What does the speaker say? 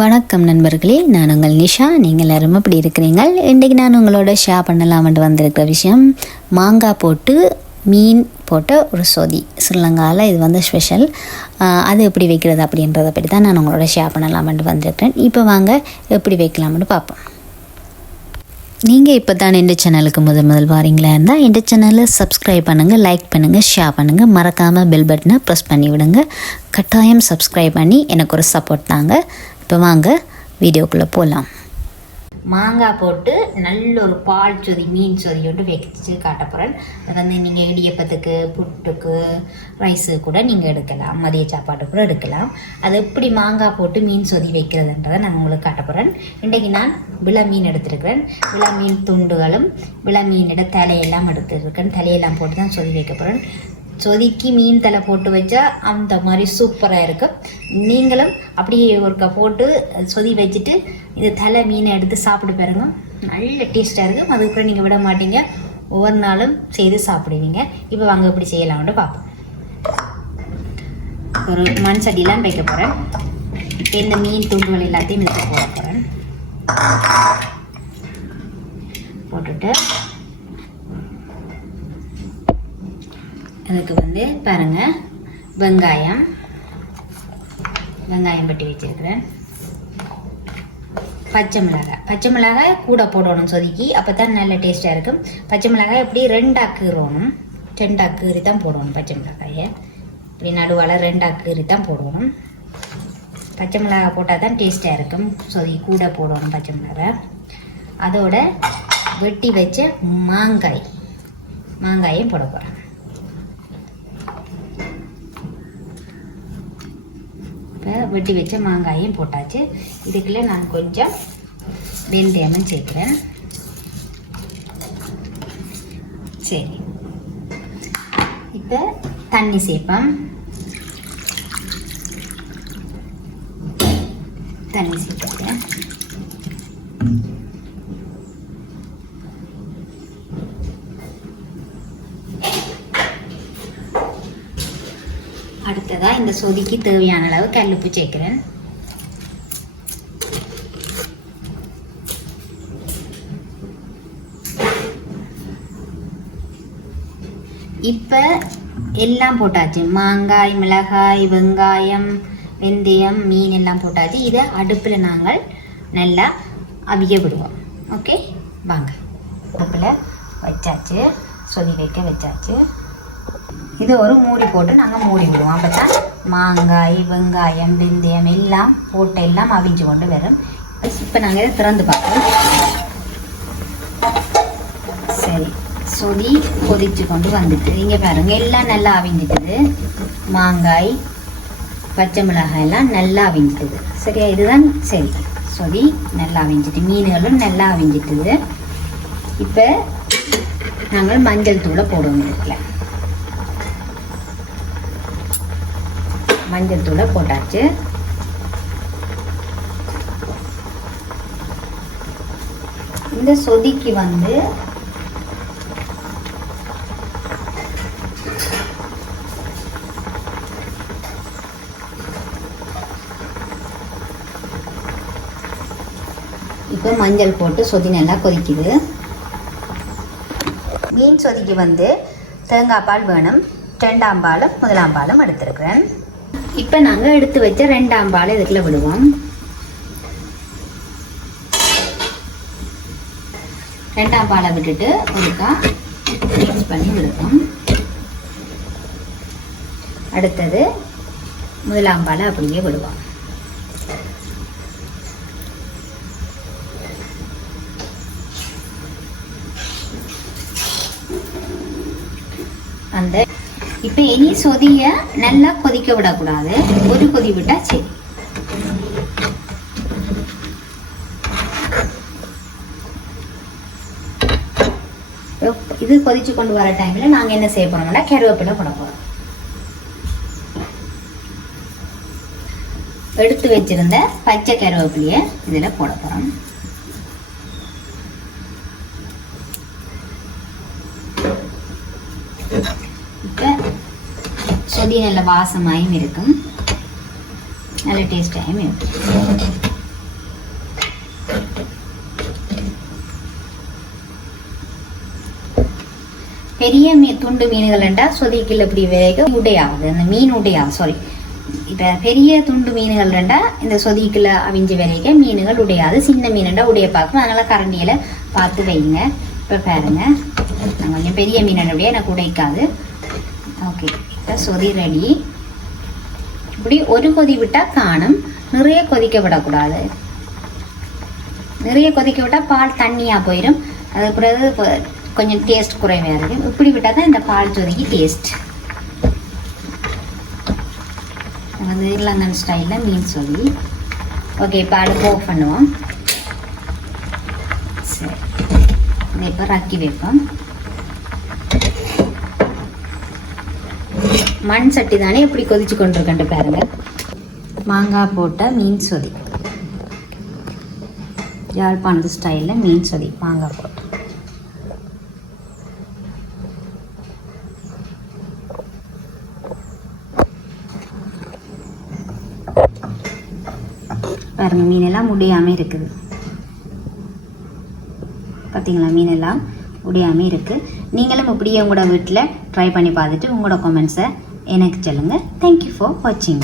வணக்கம் நண்பர்களே, நான் உங்கள் நிஷா. நீங்கள் எல்லாரும் எப்படி இருக்கிறீங்க? இன்றைக்கி நான் உங்களோட ஷேர் பண்ணலாம்னு வந்திருக்கிற விஷயம் மாங்காய் போட்டு மீன் போட்ட ஒரு சொதி. ஸ்ரீலங்காவில் இது ஸ்பெஷல். அது எப்படி வைக்கிறது அப்படின்றத பற்றி தான் நான் உங்களோட ஷேர் பண்ணலாம்னு வந்திருக்கிறேன். இப்போ வாங்க எப்படி வைக்கலாம்னு பார்ப்போம். நீங்கள் இப்போ தான் இந்த சேனலுக்கு முதல் வாரீங்களா இருந்தால் இந்த சேனலை சப்ஸ்கிரைப் பண்ணுங்கள், லைக் பண்ணுங்கள், ஷேர் பண்ணுங்கள். மறக்காமல் பெல் பட்டனை ப்ரெஸ் பண்ணி விடுங்க. கட்டாயம் சப்ஸ்கிரைப் பண்ணி எனக்கு ஒரு சப்போர்ட் தாங்க. இப்போ வாங்க வீடியோக்குள்ளே போகலாம். மாங்காய் போட்டு நல்ல ஒரு பால் சொதி, மீன் சொதி ஒன்று வச்சு காட்ட போகிறேன். அது நீங்கள் இடியப்பத்துக்கு, புட்டுக்கு, ரைஸு கூட நீங்கள் எடுக்கலாம், மதிய சாப்பாடு கூட எடுக்கலாம். அது எப்படி மாங்காய் போட்டு மீன் சொதி வைக்கிறதுன்றதை நான் உங்களுக்கு காட்ட போகிறேன். இன்றைக்கி நான் விளை மீன் எடுத்துருக்கிறேன். விளை மீன் துண்டுகளும் விளை மீனோட தலையெல்லாம் எடுத்துருக்கேன். தலையெல்லாம் போட்டு தான் சொதி வைக்க போகிறேன். சொதிக்கு மீன் தலை போட்டு வச்சா அந்த மாதிரி சூப்பராக இருக்கும். நீங்களும் அப்படியே ஒருக்கா போட்டு சொதி வச்சுட்டு இது தலை மீனை எடுத்து சாப்பிட்டு பாருங்க, நல்ல டேஸ்ட்டாக இருக்கும். அதுக்கப்புறம் நீங்கள் விட மாட்டீங்க, ஒவ்வொரு நாளும் செய்து சாப்பிடுவீங்க. இப்போ வாங்க எப்படி செய்யலாம்னு பார்ப்போம். ஒரு மண் சட்டிலாம் வைக்க போகிறேன். இந்த மீன் துண்டுகள் எல்லாத்தையும் எடுத்து போட போகிறேன். போட்டுட்டு அதுக்கு பாருங்கள், வெங்காயம் வெட்டி வச்சிருக்கிறேன். பச்சை மிளகாய் கூட போடணும் சொதிக்கி, அப்போ தான் நல்ல டேஸ்ட்டாக இருக்கும். பச்சை மிளகாய் எப்படி ரெண்டாக்குறோணும், ரெண்டாக்கீறி தான் போடணும். பச்சை மிளகாயை இப்படி நடுவால் ரெண்டாக்கீறி தான் போடணும். பச்சை மிளகாய் போட்டால் தான் டேஸ்ட்டாக இருக்கும். சொதி கூட போடணும் பச்சை மிளகாய். அதோட வெட்டி வச்ச மாங்காயும் போட போகிறேன். வெட்டி வச்ச மாங்காயும் போட்டாச்சு. இதுக்குள்ள நான் கொஞ்சம் வெந்தயமும் சேர்க்கிறேன். சரி, இப்போ தண்ணி சேர்ப்பேன். தண்ணி சேர்க்கிறேன். அடுத்ததாக இந்த சொதிக்கு தேவையான அளவு கல்லுப்பு சேர்க்கிறேன். இப்போ எல்லாம் போட்டாச்சு. மாங்காய், மிளகாய், வெங்காயம், வெந்தயம், மீன் எல்லாம் போட்டாச்சு. இதை அடுப்பில் நாங்கள் நல்லா அவிய விடுவோம். ஓகே, வாங்க. அடுப்பில் வச்சாச்சு, சொதி வைக்க வச்சாச்சு. இது ஒரு மூடி போட்டு நாங்கள் மூடி விடுவோம். அப்போ தான் மாங்காய், வெங்காயம், வெந்தயம் எல்லாம் போட்டு எல்லாம் அவிஞ்சு கொண்டு வரும். இப்போ நாங்கள் இதை திறந்து பார்ப்போம். சரி, சொதி கொதிச்சு கொண்டு வந்துட்டு இங்கே பாருங்கள், எல்லாம் நல்லா அவிஞ்சிட்டுது. மாங்காய், பச்சை மிளகாய் எல்லாம் நல்லா அவிஞ்சிட்டுது. சரியா, இதுதான் சரி. சொதி நல்லா அவிஞ்சிட்டு, மீன்களும் நல்லா அவிஞ்சிட்டுது. இப்போ நாங்கள் மஞ்சள் தூளை போடுவோம். இருக்குல்ல, மஞ்சள் தூளை போட்டாச்சு. இந்த சொதிக்கு இப்போ மஞ்சள் போட்டு சொதி நல்லா கொதிக்குது. மீன் சொதிக்கு தேங்காய் பால் வேணும். 2ஆம் பாலும் 1ஆம் பாலும் எடுத்துருக்கிறேன். இப்போ நாங்கள் எடுத்து வச்ச 2ஆம் பால் இதுக்குள்ள விடுவோம். 2ஆம் பாலை விட்டுட்டு ஒருக்கா மிக்ஸ் பண்ணி விடுவோம். அடுத்தது 1ஆம் பாலை அப்படியே விடுவோம். அந்த இப்போ இனி சொதியை நல்லா கொதிக்க விடக்கூடாது, ஒரு கொதி விட்டா சரி. இது கொதிச்சு கொண்டு வர டைம்ல நாங்கள் என்ன செய்ய போறோம்னா கருவேப்பிலை போட போறோம். எடுத்து வச்சிருந்த பச்சை கருவேப்பிலையை இதில் போட போறோம். இப்போ சொதி நல்ல வாசமாயும் இருக்கும், நல்ல டேஸ்டாயும் இருக்கும். பெரிய துண்டு மீன்கள்ண்டா சொதிக்கில் இப்படி வேக உடையாகுது, அந்த மீன் உடையாது. சாரி, இப்போ பெரிய துண்டு மீன்கள் ரெண்டா இந்த சொதிக்கில் அவிஞ்சு வரைக்க மீன்கள் உடையாது. சின்ன மீனண்டா உடைய பார்க்கணும். அதனால கரண்டியில் பார்த்து வைங்க. இப்போ பாருங்க, நான் கொஞ்சம் பெரிய மீனோடைய எனக்கு உடைக்காது. ஓகே, இப்போ சொதி ரெடி. இப்படி ஒரு கொதி விட்டால் காணும், நிறைய கொதிக்க விடக்கூடாது. நிறைய கொதிக்க விட்டால் பால் தண்ணியாக போயிடும். அது பிறகு கொஞ்சம் டேஸ்ட் குறைவாக இருக்கும். இப்படி விட்டால் தான் இந்த பால் சொதிக்கு டேஸ்ட். வந்து இலங்கன் ஸ்டைலில் மீன் சொதி. ஓகே, இப்போ அடுப்பு ஆஃப் பண்ணுவோம். சரி, இதை இப்போ ரக்கி வைப்போம். மண் சட்டி தானே எப்படி கொதிச்சு கொண்டிருக்கேன்ட்டு பாருங்க. மாங்காய் போட்ட மீன் சொதி, யாழ்ப்பாணத்து ஸ்டைலில் மீன் சொதி மாங்காய் போட்டு. பாருங்க, மீனெல்லாம் முடியாமல் இருக்குது. பார்த்தீங்களா, மீனெல்லாம் முடியாமல் இருக்குது. நீங்களும் இப்படியே உங்களோட வீட்டில் ட்ரை பண்ணி பார்த்துட்டு உங்களோட கமெண்ட்ஸை எனக்கு சொல்லுங்கள். தேங்க்யூ ஃபார் வாட்சிங்.